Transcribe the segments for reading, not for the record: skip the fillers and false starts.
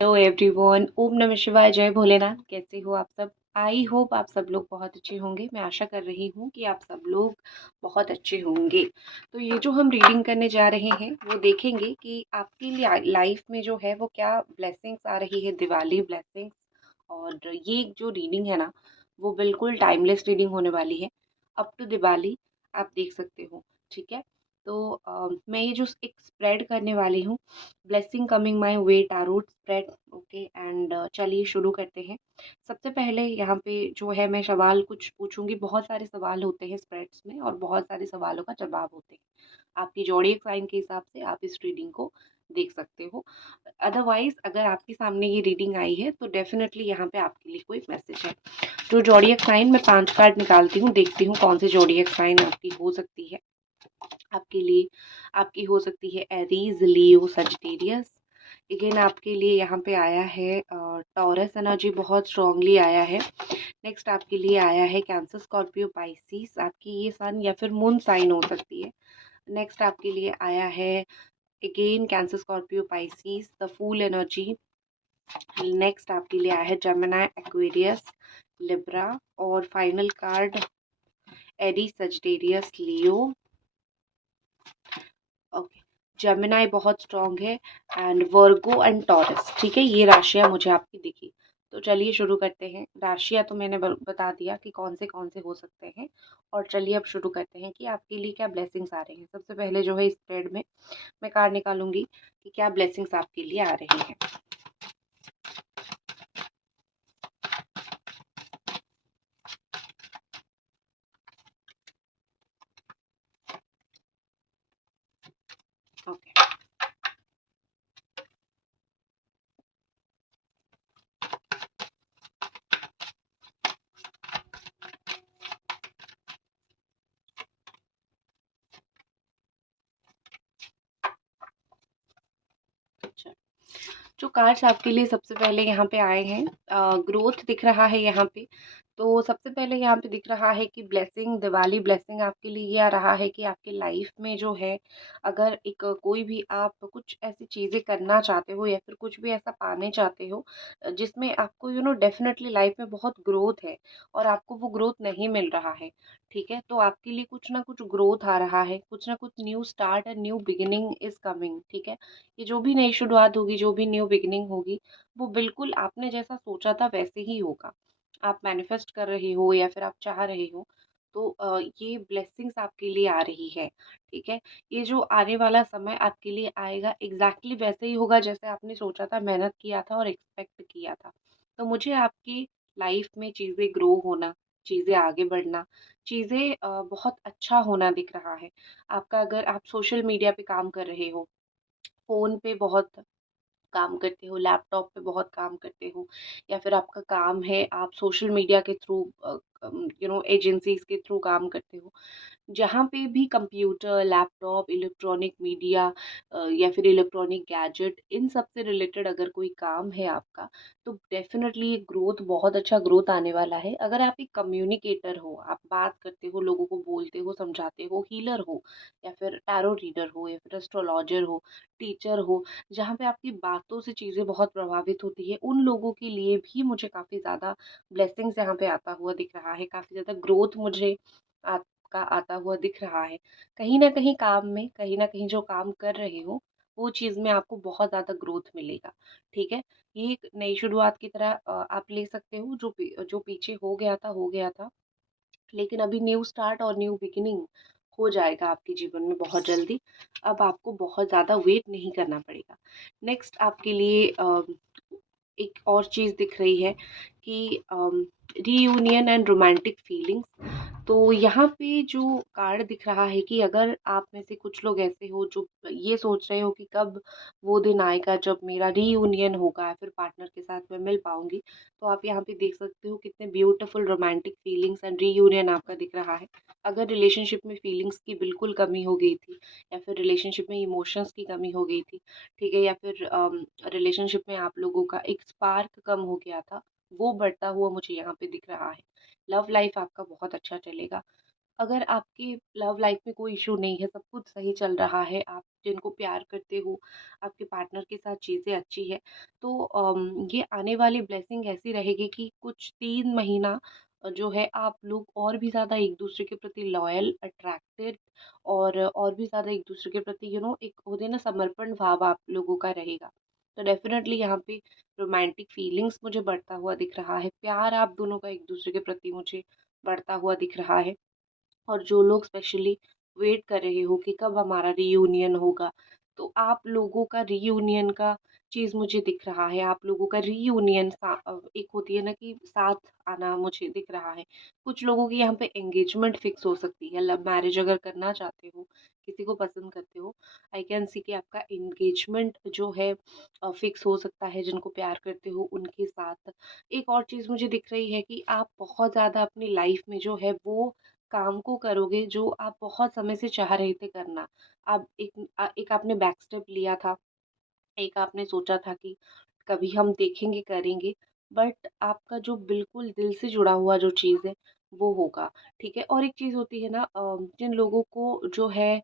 Hello everyone, ओम नमः शिवाय, जय भोलेनाथ। कैसे हो आप सब? आई होप आप सब लोग बहुत अच्छे होंगे। मैं आशा कर रही हूँ कि आप सब लोग बहुत अच्छे होंगे। तो ये जो हम रीडिंग करने जा रहे हैं वो देखेंगे कि आपकी लाइफ में जो है वो क्या ब्लेसिंग्स आ रही है, दिवाली ब्लेसिंग्स। और ये जो रीडिंग है ना, वो बिल्कुल टाइमलेस रीडिंग होने वाली है। अप टू दिवाली आप देख सकते हो। ठीक है। तो मैं ये जो एक स्प्रेड करने वाली हूँ, blessing coming my way tarot spread. Okay, and चलिए शुरू करते हैं। सबसे पहले यहाँ पे जो है मैं सवाल कुछ पूछूंगी। बहुत सारे सवाल होते हैं स्प्रेड्स में और बहुत सारे सवालों का जवाब होते हैं। आपकी जोडिएक साइन के हिसाब से आप इस रीडिंग को देख सकते हो। अदरवाइज अगर आपके सामने ये रीडिंग आई है तो डेफिनेटली यहाँ पे आपके लिए कोई मैसेज है। तो जोडिएक साइन, मैं 5 कार्ड निकालती हूँ, देखती हूँ कौन सी जोडिएक साइन आपकी हो सकती है। आपके लिए आपकी हो सकती है एरीज, लियो, सजिटेरियस। अगेन आपके लिए यहाँ पे आया है टॉरस एनर्जी, बहुत स्ट्रांगली आया है। नेक्स्ट आपके लिए आया है कैंसर, स्कॉर्पियो, पाइसिस। आपकी ये सन या फिर मून साइन हो सकती है। नेक्स्ट आपके लिए आया है again Cancer, Scorpio, Pisces, the full energy. Next आपके लिए आया है जेमिनी, एक्वेरियस, लिब्रा। और final card Aries, Sagittarius, Leo. Okay, Gemini बहुत स्ट्रांग है, एंड वर्गो एंड टॉरस। ठीक है, ये राशियां मुझे आपकी दिखी। तो चलिए शुरू करते हैं। राशियां तो मैंने बता दिया कि कौन से हो सकते हैं। और चलिए अब शुरू करते हैं कि आपके लिए क्या ब्लेसिंग्स आ रहे हैं। सबसे पहले जो है इस स्प्रेड में मैं कार्ड निकालूंगी कि क्या ब्लेसिंग्स आपके लिए आ रही हैं। ओके, अच्छा। जो कार्ड्स आपके लिए सबसे पहले यहाँ पे आए हैं, ग्रोथ दिख रहा है यहाँ पे। तो सबसे पहले यहाँ पे दिख रहा है कि ब्लेसिंग, दिवाली ब्लेसिंग आपके लिए ये आ रहा है कि आपकी लाइफ में जो है, अगर एक कोई भी आप कुछ ऐसी चीज़ें करना चाहते हो या फिर कुछ भी ऐसा पाने चाहते हो जिसमें आपको डेफिनेटली लाइफ में बहुत ग्रोथ है और आपको वो ग्रोथ नहीं मिल रहा है। ठीक है, तो आपके लिए कुछ ना कुछ ग्रोथ आ रहा है, कुछ ना कुछ new start and new beginning is coming. ठीक है, ये जो भी नई शुरुआत होगी, जो भी न्यू बिगिनिंग होगी, वो बिल्कुल आपने जैसा सोचा था वैसे ही होगा। आप मैनिफेस्ट कर रहे हो या फिर आप चाह रहे हो, तो ये ब्लेसिंग्स आपके लिए आ रही है। ठीक है, ये जो आने वाला समय आपके लिए आएगा एग्जैक्टली वैसे ही होगा जैसे आपने सोचा था, मेहनत किया था और एक्सपेक्ट किया था। तो मुझे आपकी लाइफ में चीज़ें ग्रो होना, चीज़ें आगे बढ़ना, चीज़ें बहुत अच्छा होना दिख रहा है आपका। अगर आप सोशल मीडिया पे काम कर रहे हो, फ़ोन पे बहुत काम करते हो, लैपटॉप पे बहुत काम करते हो, या फिर आपका काम है आप सोशल मीडिया के थ्रू एजेंसीज के थ्रू काम करते हो, जहाँ पे भी कंप्यूटर, लैपटॉप, इलेक्ट्रॉनिक मीडिया या फिर इलेक्ट्रॉनिक गैजेट, इन सब से रिलेटेड अगर कोई काम है आपका, तो डेफिनेटली ये ग्रोथ, बहुत अच्छा ग्रोथ आने वाला है। अगर आप एक कम्युनिकेटर हो, आप बात करते हो, लोगों को बोलते हो, समझाते हो, हीलर हो, या फिर टैरो रीडर हो, या फिर एस्ट्रोलॉजर हो, टीचर हो, जहाँ पे आपकी बातों से चीज़ें बहुत प्रभावित होती है, उन लोगों के लिए भी मुझे काफ़ी ज़्यादा ब्लेसिंग्स यहाँ पे आता हुआ दिख रहा है। काफ़ी ज़्यादा ग्रोथ मुझे का आता हुआ दिख रहा है। कहीं न कहीं काम में, कहीं न कहीं जो काम कर रहे हो, वो चीज़ में आपको बहुत ज़्यादा ग्रोथ मिलेगा। ठीक है? ये एक नई शुरुआत की तरह आप ले सकते हो। जो पीछे हो गया था। लेकिन अभी न्यू स्टार्ट और न्यू बिगिनिंग हो जाएगा आपके जीवन में बहुत जल्दी। अब आपको बहुत ज़्यादा वेट नहीं करना पड़ेगा। नेक्स्ट आपके लिए एक और चीज़ दिख रही है कि रीयूनियन एंड रोमांटिक फीलिंग्स। तो यहाँ पे जो कार्ड दिख रहा है कि अगर आप में से कुछ लोग ऐसे हो जो ये सोच रहे हो कि कब वो दिन आएगा जब मेरा रीयूनियन होगा या फिर पार्टनर के साथ मैं मिल पाऊंगी, तो आप यहाँ पे देख सकते हो कितने beautiful romantic feelings and reunion आपका दिख रहा है। अगर रिलेशनशिप में फीलिंग्स की बिल्कुल कमी हो गई थी, या फिर रिलेशनशिप में इमोशंस की कमी हो गई थी, ठीक है, या फिर रिलेशनशिप में आप लोगों का एक स्पार्क कम हो गया था, वो बढ़ता हुआ मुझे यहाँ पे दिख रहा है। लव लाइफ आपका बहुत अच्छा चलेगा। अगर आपकी लव लाइफ में कोई इश्यू नहीं है, सब कुछ सही चल रहा है, आप जिनको प्यार करते हो, आपके पार्टनर के साथ चीज़ें अच्छी है, तो ये आने वाली ब्लेसिंग ऐसी रहेगी कि कुछ 3 महीना जो है आप लोग और भी ज़्यादा एक-दूसरे के प्रति लॉयल, अट्रैक्टेड और भी ज़्यादा एक-दूसरे के प्रति एक होते हैं ना समर्पण भाव आप लोगों का रहेगा। तो डेफ़िनेटली यहाँ पे रोमांटिक फीलिंग्स मुझे बढ़ता हुआ दिख रहा है, प्यार आप दोनों का एक-दूसरे के प्रति मुझे बढ़ता हुआ दिख रहा है। और जो लोग स्पेशली वेट कर रहे हो कि कब हमारा रीयूनियन होगा, तो आप लोगों का रीयूनियन का चीज़ मुझे दिख रहा है। आप लोगों का रीयूनियन एक होती है ना कि साथ आना मुझे दिख रहा है। कुछ लोगों की यहाँ पे एंगेजमेंट फिक्स हो सकती है। लव मैरिज अगर करना चाहते हो, किसी को पसंद करते हो, आई कैन सी कि आपका एंगेजमेंट जो है फिक्स हो सकता है जिनको प्यार करते हो उनके साथ। एक और चीज़ मुझे दिख रही है कि आप बहुत ज़्यादा अपनी लाइफ में जो है वो काम को करोगे जो आप बहुत समय से चाह रहे थे करना। आप एक आपने बैक स्टेप लिया था, एक आपने सोचा था कि कभी हम देखेंगे, करेंगे, बट आपका जो बिल्कुल दिल से जुड़ा हुआ जो चीज़ है, वो होगा, ठीक है? और एक चीज़ होती है ना जिन लोगों को जो है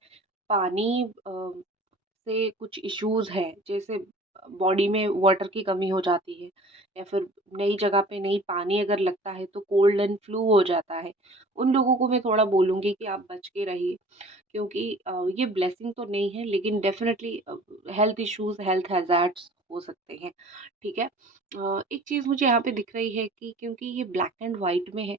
पानी से कुछ इश्यूज़ हैं, जैसे बॉडी में वाटर की कमी हो जाती है या फिर नई जगह पे नई पानी अगर लगता है तो कोल्ड एंड फ्लू हो जाता है। उन लोगों को मैं थोड़ा बोलूँगी कि आप बच के रहिए क्योंकि ये ब्लेसिंग तो नहीं है लेकिन definitely health issues, health hazards हो सकते हैं, ठीक है? एक चीज़ मुझे यहाँ पे दिख रही है कि क्योंकि ये ब्लैक एंड व्हाइट में है,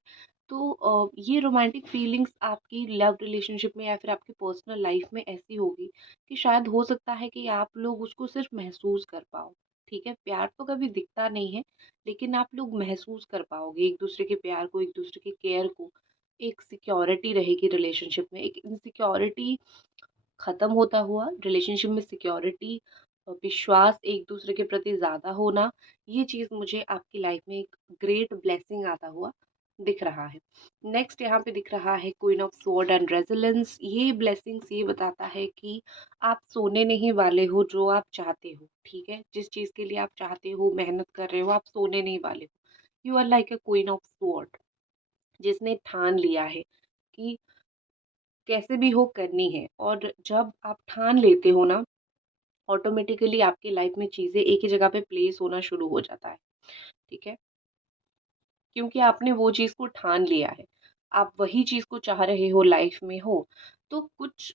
तो ये रोमांटिक फीलिंग्स आपकी लव रिलेशनशिप में या फिर आपकी पर्सनल लाइफ़ में ऐसी होगी कि शायद हो सकता है कि आप लोग उसको सिर्फ़ महसूस कर पाओ, ठीक है? प्यार तो कभी दिखता नहीं है, लेकिन आप लोग महसूस कर पाओगे एक-दूसरे के प्यार को, एक-दूसरे की केयर को। एक सिक्योरिटी रहेगी रिलेशनशिप में, एक इनसिक्योरिटी खत्म होता हुआ रिलेशनशिप में सिक्योरिटी विश्वास एक दूसरे के प्रति ज़्यादा होना, ये चीज़ मुझे आपकी लाइफ में एक ग्रेट ब्लेसिंग आता हुआ दिख रहा है। नेक्स्ट यहाँ पे दिख रहा है queen of sword and resilience. ये ब्लेसिंग्स ये बताता है कि आप सोने नहीं वाले हो जो आप चाहते हो, ठीक है? जिस चीज़ के लिए आप चाहते हो, मेहनत कर रहे हो, आप सोने नहीं वाले हो। You are like a queen of sword जिसने ठान लिया है कि कैसे भी हो करनी है और जब आप ठान लेते हो ना ऑटोमेटिकली आपकी लाइफ में चीज़ें एक ही जगह पे प्लेस होना शुरू हो जाता है, ठीक है? क्योंकि आपने वो चीज़ को ठान लिया है। आप वही चीज़ को चाह रहे हो लाइफ में हो, तो कुछ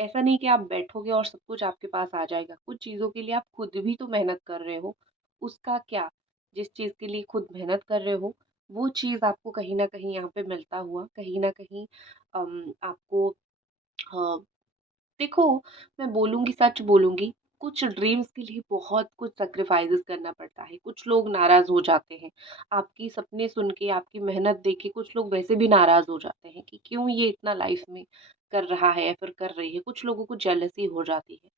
ऐसा नहीं कि आप बैठोगे और सब कुछ आपके पास आ जाएगा। कुछ चीज़ों के लिए आप खुद भी तो मेहनत कर रहे हो, उसका क्या? जिस चीज़ के लिए खुद मेहनत कर रहे हो, वो चीज़ आपको कहीं न कहीं यहाँ पे मिलता हुआ, कहीं न कहीं आपको अ देखो, मैं बोलूँगी सच बोलूँगी, कुछ ड्रीम्स के लिए बहुत कुछ सैक्रिफाइसेस करना पड़ता है। कुछ लोग नाराज़ हो जाते हैं। आपकी सपने सुन के, आपकी मेहनत देख के कुछ लोग वैसे भी नाराज़ हो जाते हैं कि क्यों ये इतना लाइफ़ में कर रहा है या फिर कर रही है। कुछ लोगों को जेलसी हो जाती है।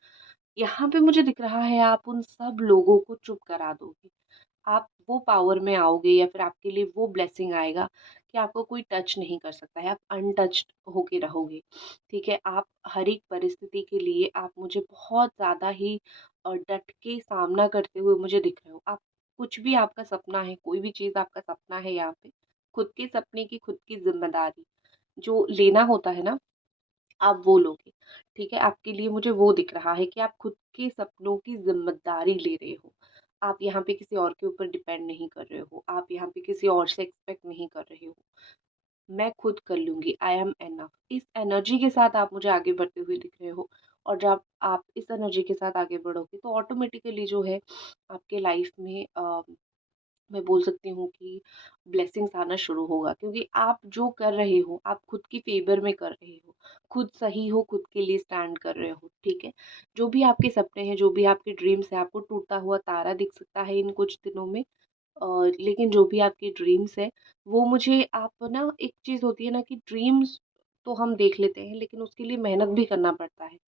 यहाँ पे मुझे दिख रहा है आप उन सब लोगों को चुप करा दोगे। आप वो पावर में आओगे या फिर आपके लिए वो ब्लेसिंग आएगा कि आपको कोई टच नहीं कर सकता है, आप अनटच्ड होके रहोगे, ठीक है? आप हर एक परिस्थिति के लिए आप मुझे बहुत ज़्यादा ही डट के सामना करते हुए मुझे दिख रहे हो। आप कुछ भी आपका सपना है, कोई भी चीज़ आपका सपना है यहाँ पे, खुद के सपने की खुद की ज़िम्मेदारी जो लेना होता है ना आप वो लोगे, ठीक है? आपके लिए मुझे वो दिख रहा है कि आप खुद के सपनों की ज़िम्मेदारी ले रहे हो। आप यहाँ पे किसी और के ऊपर डिपेंड नहीं कर रहे हो, आप यहाँ पे किसी और से एक्सपेक्ट नहीं कर रहे हो। मैं खुद कर लूँगी, आई एम इनफ। इस एनर्जी के साथ आप मुझे आगे बढ़ते हुए दिख रहे हो और जब आप इस एनर्जी के साथ आगे बढ़ोगे तो ऑटोमेटिकली जो है आपके लाइफ में मैं बोल सकती हूँ कि ब्लेसिंग्स आना शुरू होगा क्योंकि आप जो कर रहे हो आप खुद की फेवर में कर रहे हो, खुद सही हो, खुद के लिए स्टैंड कर रहे हो, ठीक है? जो भी आपके सपने हैं, जो भी आपके ड्रीम्स हैं, आपको टूटा हुआ तारा दिख सकता है इन कुछ दिनों में, लेकिन जो भी आपकी ड्रीम्स है वो मुझे आप ना एक चीज़ होती है ना कि ड्रीम्स तो हम देख लेते हैं लेकिन उसके लिए मेहनत भी करना पड़ता है।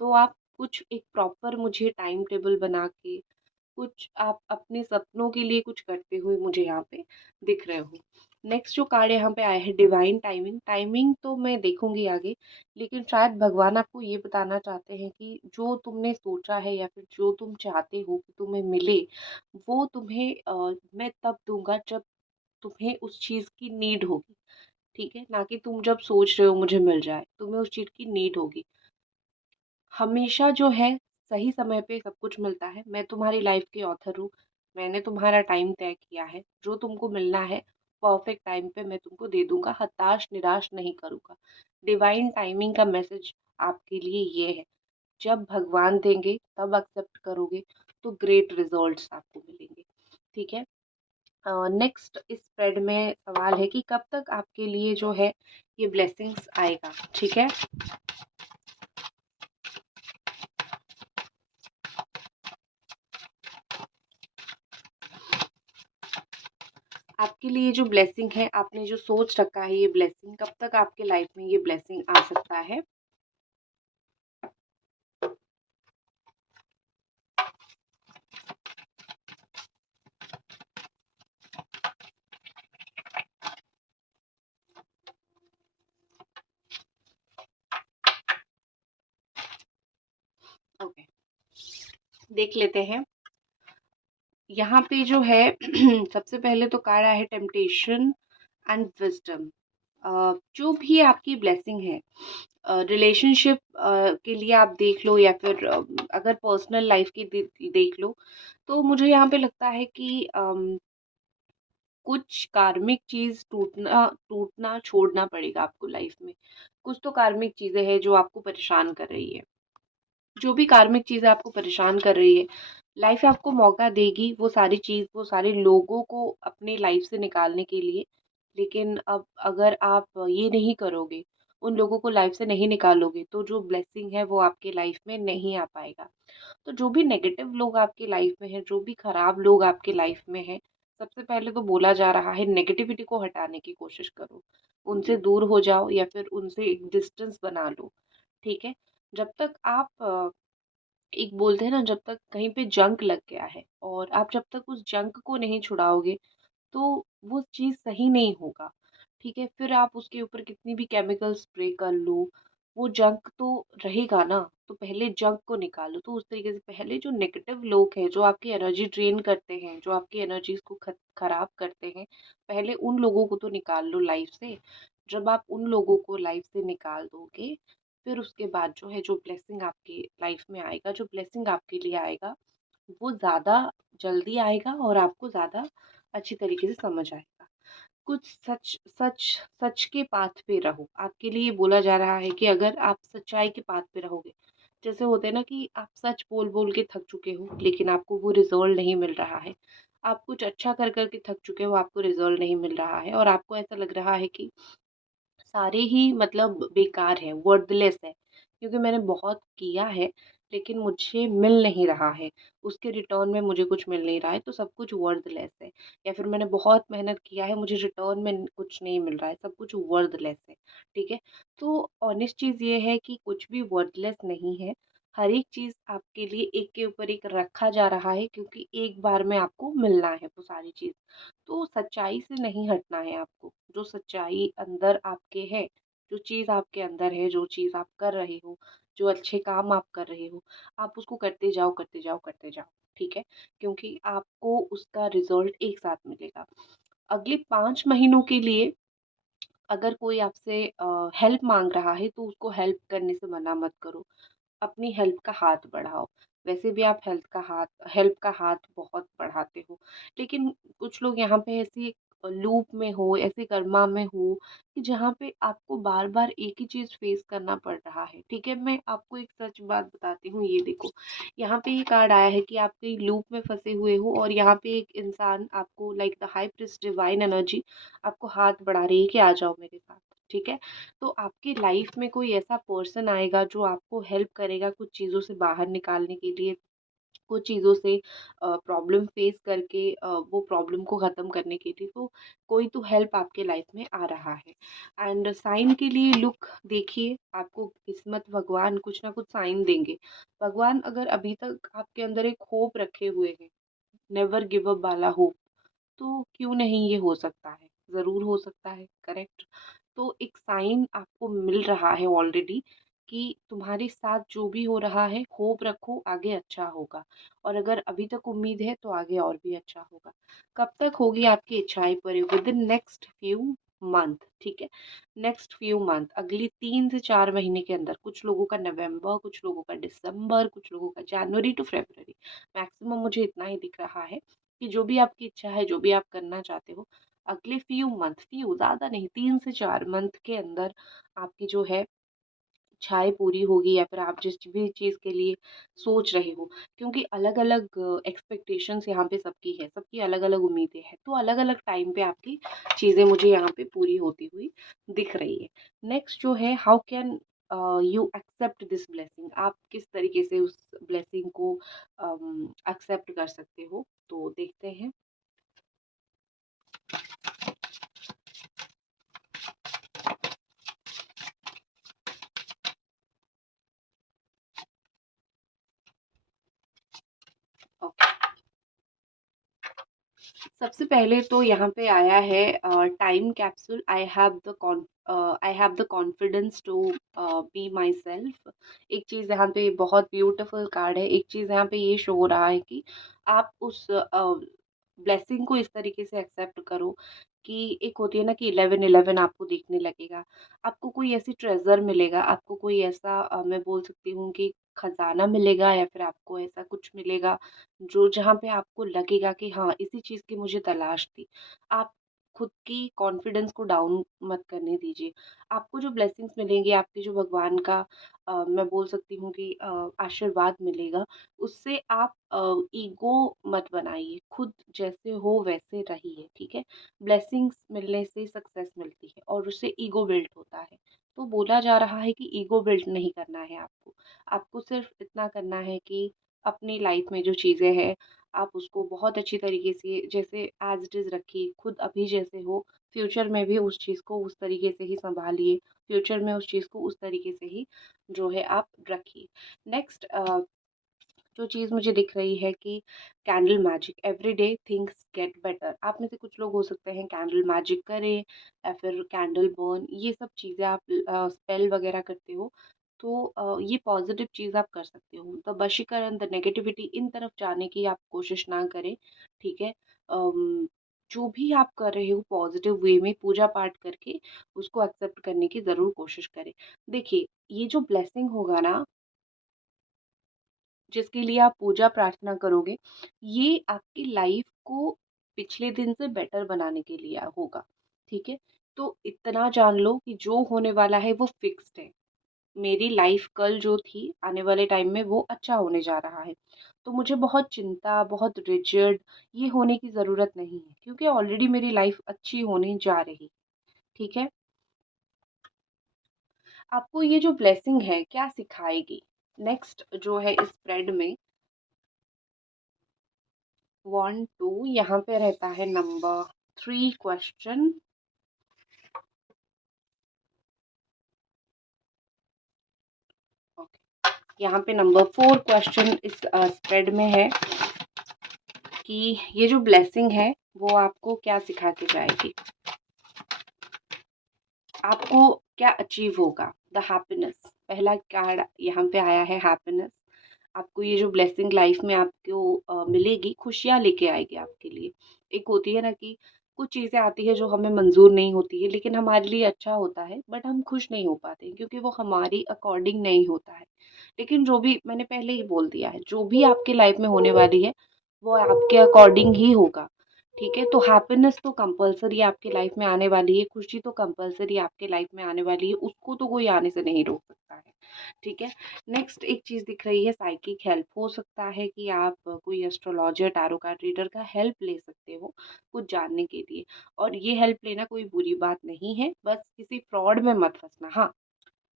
तो आप कुछ एक प्रॉपर मुझे टाइम टेबल बना के कुछ आप अपने सपनों के लिए कुछ करते हुए मुझे यहाँ पे दिख रहे हो। नेक्स्ट जो कार्ड यहाँ पे आया है डिवाइन टाइमिंग। टाइमिंग तो मैं देखूँगी आगे, लेकिन शायद भगवान आपको ये बताना चाहते हैं कि जो तुमने सोचा है या फिर जो तुम चाहते हो कि तुम्हें मिले, वो तुम्हें मैं तब दूँगा जब तुम्हें उस चीज़ की नीड होगी। ठीक है? ना कि तुम जब सोच रहे हो मुझे मिल जाए, तुम्हें उस चीज़ की नीड होगी। हमेशा जो है सही समय पे सब कुछ मिलता है। मैं तुम्हारी लाइफ की ऑथर हूँ। मैंने तुम्हारा टाइम तय किया है। जो तुमको मिलना है परफेक्ट टाइम पे मैं तुमको दे दूँगा, हताश निराश नहीं करूँगा। डिवाइन टाइमिंग का मैसेज आपके लिए ये है। जब भगवान देंगे तब एक्सेप्ट करोगे तो ग्रेट रिजल्ट्स आपको मिलेंगे। ठीक है? नेक्स्ट इस स्प्रेड में सवाल है कि कब तक आपके लिए जो है ये ब्लेसिंग्स आएगा। ठीक है? आपके लिए जो ब्लेसिंग है, आपने जो सोच रखा है ये ब्लेसिंग, कब तक आपके लाइफ में ये ब्लेसिंग आ सकता है? ओके, देख लेते हैं। यहाँ पे जो है सबसे पहले तो कार्ड आया है टेम्पटेशन एंड विजडम। जो भी आपकी ब्लेसिंग है, रिलेशनशिप के लिए आप देख लो या फिर अगर पर्सनल लाइफ की देख लो, तो मुझे यहाँ पे लगता है कि कुछ कार्मिक चीज टूटना टूटना छोड़ना पड़ेगा आपको लाइफ में। कुछ तो कार्मिक चीजें हैं जो आपको परेशान कर रही है। जो भी कार्मिक चीजें आपको परेशान कर रही है, लाइफ आपको मौका देगी वो सारी चीज, वो सारे लोगों को अपने लाइफ से निकालने के लिए। लेकिन अब अगर आप ये नहीं करोगे, उन लोगों को लाइफ से नहीं निकालोगे, तो जो ब्लेसिंग है वो आपके लाइफ में नहीं आ पाएगा। तो जो भी नेगेटिव लोग आपकी लाइफ में हैं, जो भी खराब लोग आपकी लाइफ में हैं, सबसे पहले तो बोला जा रहा है नेगेटिविटी को हटाने की कोशिश करो। उनसे दूर हो जाओ या फिर उनसे एक डिस्टेंस बना लो। ठीक है? जब तक आप एक बोलते हैं ना, जब तक कहीं पे जंक लग गया है और आप जब तक उस जंक को नहीं छुड़ाओगे तो वो चीज़ सही नहीं होगा। ठीक है? फिर आप उसके ऊपर कितनी भी केमिकल स्प्रे कर लो, वो जंक तो रहेगा ना। तो पहले जंक को निकालो। तो उस तरीके से पहले जो नेगेटिव लोग हैं, जो आपकी एनर्जी ड्रेन करते हैं, जो आपकी एनर्जीज़ को खराब करते हैं, पहले उन लोगों को तो निकाल लो लाइफ से। जब आप उन लोगों को लाइफ से निकाल दोगे, फिर उसके बाद जो है जो ब्लेसिंग आपकी लाइफ में आएगा, जो ब्लेसिंग आपके लिए आएगा, वो ज़्यादा जल्दी आएगा और आपको ज़्यादा अच्छी तरीके से समझ आएगा। कुछ सच सच सच के पाथ पे रहो। आपके लिए बोला जा रहा है कि अगर आप सच्चाई के पाथ पे रहोगे, जैसे होते हैं ना कि आप सच बोल बोल के थक चुके हो लेकिन आपको वो रिजल्ट नहीं मिल रहा है। आप कुछ अच्छा कर कर के थक चुके हो, आपको रिजल्ट नहीं मिल रहा है और आपको ऐसा लग रहा है कि सारे ही मतलब बेकार हैं, वर्थलेस है, क्योंकि मैंने बहुत किया है लेकिन मुझे मिल नहीं रहा है, उसके रिटर्न में मुझे कुछ मिल नहीं रहा है, तो सब कुछ वर्थलेस है। या फिर मैंने बहुत मेहनत किया है, मुझे रिटर्न में कुछ नहीं मिल रहा है, सब कुछ वर्थलेस है। ठीक है? तो ऑनेस्ट चीज़ ये है कि कुछ भी वर्थलेस नहीं है। हर एक चीज़ आपके लिए एक के ऊपर एक रखा जा रहा है क्योंकि एक बार में आपको मिलना है वो सारी चीज़। तो सच्चाई से नहीं हटना है आपको। जो सच्चाई अंदर आपके है, जो चीज़ आपके अंदर है, जो चीज़ आप कर रहे हो, जो अच्छे काम आप कर रहे हो, आप उसको करते जाओ, करते जाओ, करते जाओ। ठीक है? क्योंकि आपको उसका रिज़ल्ट एक साथ मिलेगा। अगले 5 महीनों के लिए अगर कोई आपसे हेल्प माँग रहा है तो उसको हेल्प करने से मना मत करो। अपनी हेल्प का हाथ बढ़ाओ। वैसे भी आप हेल्प का हाथ बहुत बढ़ाते हो। लेकिन कुछ लोग यहाँ पे ऐसी लूप में हो, ऐसे कर्मा में हो कि जहाँ पे आपको बार-बार एक ही चीज़ फेस करना पड़ रहा है। ठीक है? मैं आपको एक सच बात बताती हूँ, ये देखो। यहाँ पे ये कार्ड आया है कि आप कहीं लूप में फँसे हुए हो और यहाँ पे एक इंसान आपको like the high priest divine energy आपको हाथ बढ़ा रही है कि आ जाओ मेरे साथ। ठीक है? तो आपकी लाइफ में कोई ऐसा पर्सन आएगा जो आपको हेल्प करेगा कुछ चीज़ों से बाहर निकालने के लिए, कुछ चीज़ों से प्रॉब्लम फेस करके वो प्रॉब्लम को ख़त्म करने के लिए। तो कोई तो हेल्प आपके लाइफ में आ रहा है। एंड साइन के लिए लुक देखिए, आपको किस्मत भगवान कुछ ना कुछ साइन देंगे। भगवान अगर अभी तक आपके अंदर एक होप रखे हुए हैं, नेवर गिव अप वाला होप, तो क्यों नहीं ये हो सकता है? ज़रूर हो सकता है, करेक्ट? तो एक साइन आपको मिल रहा है ऑलरेडी कि तुम्हारे साथ जो भी हो रहा है, होप रखो आगे अच्छा होगा। और अगर अभी तक उम्मीद है तो आगे और भी अच्छा होगा। कब तक होगी आपकी इच्छाएँ पूरी? विदिन नेक्स्ट फ्यू मंथ, ठीक है। नेक्स्ट फ्यू मंथ, अगली 3 से 4 महीने के अंदर, कुछ लोगों का नवंबर, कुछ लोगों का दिसंबर, कुछ लोगों का जनवरी टू फरवरी, मैक्सिमम मुझे इतना ही दिख रहा है कि जो भी आपकी इच्छा है, जो भी आप करना चाहते हो, अगले फ्यू मंथ, फ्यू ज़्यादा नहीं, 3 से 4 मंथ के अंदर आपकी जो है इच्छाएँ पूरी होगी, या फिर आप जिस भी चीज़ के लिए सोच रहे हो, क्योंकि अलग-अलग एक्सपेक्टेशंस यहाँ पे सबकी है, सबकी अलग-अलग उम्मीदें हैं, तो अलग-अलग टाइम पे आपकी चीज़ें मुझे यहाँ पे पूरी होती हुई दिख रही है। नेक्स्ट जो है, how can you accept this blessing, आप किस तरीके से उस ब्लेसिंग को एक्सेप्ट कर सकते हो? तो देखते हैं। ओके, सबसे पहले तो यहाँ पे आया है time capsule, I have the confidence to be myself. एक चीज़ यहाँ पे बहुत ब्यूटीफुल कार्ड है, एक चीज़ यहाँ पे ये शो हो रहा है कि आप उस ब्लेसिंग को इस तरीके से एक्सेप्ट करो कि एक होती है ना कि 11-11 आपको दिखने लगेगा, आपको कोई ऐसी ट्रेजर मिलेगा, आपको कोई ऐसा मैं बोल सकती हूँ कि खजाना मिलेगा, या फिर आपको ऐसा कुछ मिलेगा जो जहाँ पे आपको लगेगा कि हाँ, इसी चीज़ की मुझे तलाश थी। आप खुद की कॉन्फिडेंस को डाउन मत करने दीजिए। आपको जो ब्लेसिंग्स मिलेंगी, आपके जो भगवान का मैं बोल सकती हूँ कि आशीर्वाद मिलेगा, उससे आप ईगो मत बनाइए। खुद जैसे हो वैसे रहिए, ठीक है? ब्लेसिंग्स मिलने से सक्सेस मिलती है और उससे ईगो बिल्ड होता है। तो बोला जा रहा है कि ईगो बिल्ड नहीं करना है आपको। आपको सिर्फ़ इतना करना है कि अपनी लाइफ में जो चीज़ें हैं, आप उसको बहुत अच्छी तरीके से जैसे एज़ इट इज़ रखिए, खुद अभी जैसे हो, फ्यूचर में भी उस चीज़ को उस तरीके से ही सँभालिए, फ्यूचर में उस चीज़ को उस तरीके से ही जो है आप रखिए। नेक्स्ट जो चीज़ मुझे दिख रही है कि candle magic, everyday things get better. आप में से कुछ लोग हो सकते हैं कैंडल मैजिक करें, या फिर कैंडल बर्न, ये सब चीज़ें आप स्पेल वगैरह करते हो, तो ये पॉजिटिव चीज़ आप कर सकते हो। द वशीकरण, द नेगेटिविटी, इन तरफ जाने की आप कोशिश ना करें, ठीक है? जो भी आप कर रहे हो पॉजिटिव वे में पूजा पाठ करके उसको एक्सेप्ट करने की ज़रूर कोशिश करें। देखिए, ये जो ब्लेसिंग होगा ना, जिसके लिए आप पूजा प्रार्थना करोगे, ये आपकी लाइफ को पिछले दिन से बेटर बनाने के लिए होगा, ठीक है? तो इतना जान लो कि जो होने वाला है वो फिक्स्ड है। मेरी लाइफ कल जो थी, आने वाले टाइम में वो अच्छा होने जा रहा है। तो मुझे बहुत चिंता, बहुत रिजिड ये होने की ज़रूरत नहीं है, क्योंकि ऑलरेडी मेरी लाइफ अच्छी होने जा रही, ठीक है? आपको ये जो ब्लेसिंग है क्या सिखाएगी? नेक्स्ट जो है इस स्प्रेड में 1, 2 यहाँ पे रहता है नंबर 3 क्वेश्चन। ओके, यहाँ पे नंबर 4 क्वेश्चन इस स्प्रेड में है कि ये जो ब्लेसिंग है वो आपको क्या सिखा के जाएगी, आपको क्या अचीव होगा। द हैप्पीनेस, पहला कार्ड यहाँ पे आया है हैप्पीनेस। आपको ये जो ब्लेसिंग लाइफ में आपको मिलेगी, खुशियाँ लेके आएगी आपके लिए। एक होती है ना कि कुछ चीज़ें आती है जो हमें मंजूर नहीं होती है, लेकिन हमारे लिए अच्छा होता है, बट हम खुश नहीं हो पाते क्योंकि वो हमारी अकॉर्डिंग नहीं होता है। लेकिन जो भी मैंने पहले ही बोल दिया है, जो भी आपकी लाइफ में होने वाली है वो आपके अकॉर्डिंग ही होगा, ठीक है? तो हैप्पीनेस तो कंपल्सरी आपकी लाइफ में आने वाली है, खुशी तो कंपल्सरी आपके लाइफ में आने वाली है, उसको तो कोई आने से नहीं रोक सकता है, ठीक है? नेक्स्ट एक चीज़ दिख रही है साइकिक हेल्प, हो सकता है कि आप कोई एस्ट्रोलॉजर, टैरो कार्ड रीडर का हेल्प ले सकते हो कुछ जानने के लिए, और ये हेल्प लेना कोई बुरी बात नहीं है, बस किसी फ्रॉड में मत फँसना। हाँ,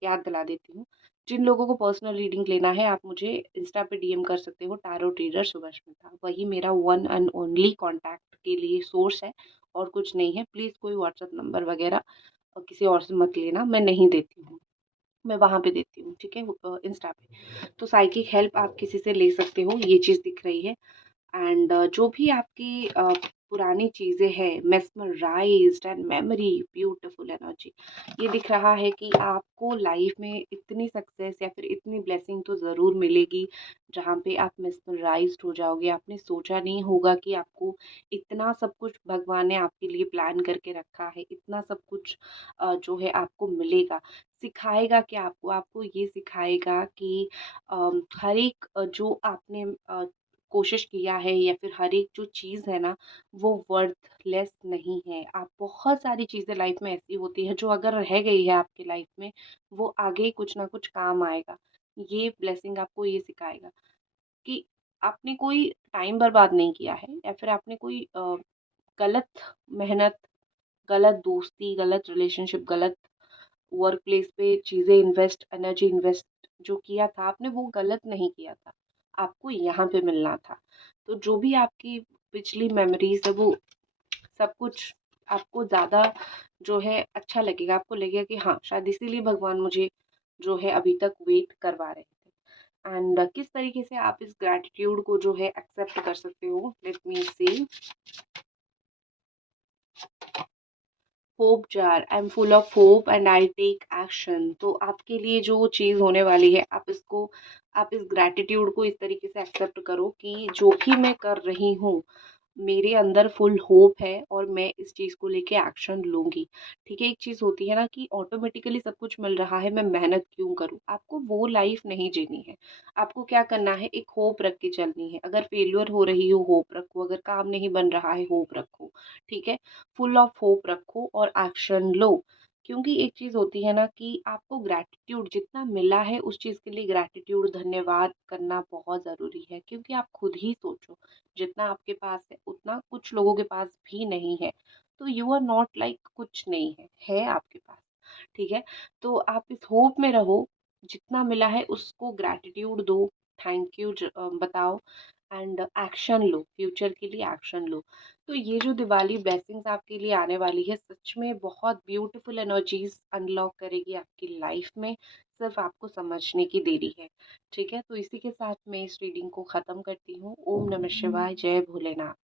याद दिला देती हूँ, जिन लोगों को पर्सनल रीडिंग लेना है आप मुझे इंस्टा पे डीएम कर सकते हो, टैरो रीडर सुभाष्मिता, वही मेरा वन एंड ओनली कॉन्टैक्ट के लिए सोर्स है और कुछ नहीं है। प्लीज़ कोई व्हाट्सएप नंबर वगैरह किसी और से मत लेना, मैं नहीं देती हूँ, मैं वहाँ पे देती हूँ, ठीक है? इंस्टा पे। तो साइकिक हेल्प आप किसी से ले सकते हो, ये चीज़ दिख रही है। एंड जो भी आपकी पुरानी चीज़ें हैं, mesmerised and memory, beautiful energy. ये दिख रहा है कि आपको लाइफ में इतनी सक्सेस या फिर इतनी ब्लेसिंग तो ज़रूर मिलेगी, जहाँ पे आप मेस्मराइज्ड हो जाओगे। आपने सोचा नहीं होगा कि आपको इतना सब कुछ भगवान ने आपके लिए प्लान करके रखा है, इतना सब कुछ जो है आपको मिलेगा। सिखाएगा क्या आपको? आपको ये सिखाएगा कि हर एक जो आपने कोशिश किया है या फिर हर एक जो चीज़ है ना, वो वर्थलेस नहीं है। आप बहुत सारी चीज़ें लाइफ में ऐसी होती है जो अगर रह गई है आपकी लाइफ में, वो आगे कुछ ना कुछ काम आएगा। ये ब्लेसिंग आपको ये सिखाएगा कि आपने कोई टाइम बर्बाद नहीं किया है या फिर आपने कोई गलत मेहनत, गलत दोस्ती, गलत रिलेशनशिप, गलत वर्क प्लेस पे चीज़ें इन्वेस्ट, एनर्जी इन्वेस्ट जो किया था आपने, वो गलत नहीं किया था। आपको यहाँ पे मिलना था। तो जो भी आपकी पिछली मेमोरीज़ है, वो सब कुछ आपको ज़्यादा जो है अच्छा लगेगा। आपको लगेगा कि हाँ, शायद इसीलिए भगवान मुझे जो है अभी तक वेट करवा रहे थे। एंड किस तरीके से आप इस ग्रैटिट्यूड को जो है एक्सेप्ट कर सकते हो, let me see. Hope jar, I am full of hope and I take action. तो आपके लिए जो चीज़ होने वाली है, आप इस ग्रैटिट्यूड को इस तरीके से एक्सेप्ट करो कि जो भी मैं कर रही हूँ, मेरे अंदर फुल होप है और मैं इस चीज़ को लेके एक्शन लूँगी। ठीक है, एक चीज़ होती है ना कि ऑटोमेटिकली सब कुछ मिल रहा है, मैं मेहनत क्यों करूँ? आपको वो लाइफ नहीं जीनी है। आपको क्या करना है, एक होप रख के चलनी है। अगर फेल्योर हो रही हो, होप रखो, अगर काम नहीं बन रहा है, होप रखो। ठीक है? फुल ऑफ होप रखो और एक्शन लो। क्योंकि एक चीज़ होती है ना कि आपको ग्रैटिट्यूड जितना मिला है, उस चीज़ के लिए ग्रैटिट्यूड, धन्यवाद करना बहुत ज़रूरी है। क्योंकि आप खुद ही सोचो, जितना आपके पास है उतना कुछ लोगों के पास भी नहीं है। तो यू आर नॉट लाइक कुछ नहीं है आपके पास। ठीक है? तो आप इस होप में रहो, जितना मिला है उसको ग्रैटिट्यूड दो, थैंक यू बताओ एंड एक्शन लो, फ्यूचर के लिए एक्शन लो। तो ये जो दिवाली ब्लेसिंग्स आपके लिए आने वाली है, सच में बहुत ब्यूटीफुल एनर्जीज अनलॉक करेगी आपकी लाइफ में। सिर्फ आपको समझने की देरी है। ठीक है, तो इसी के साथ मैं इस रीडिंग को ख़त्म करती हूँ। ओम नमः शिवाय, जय भोलेनाथ।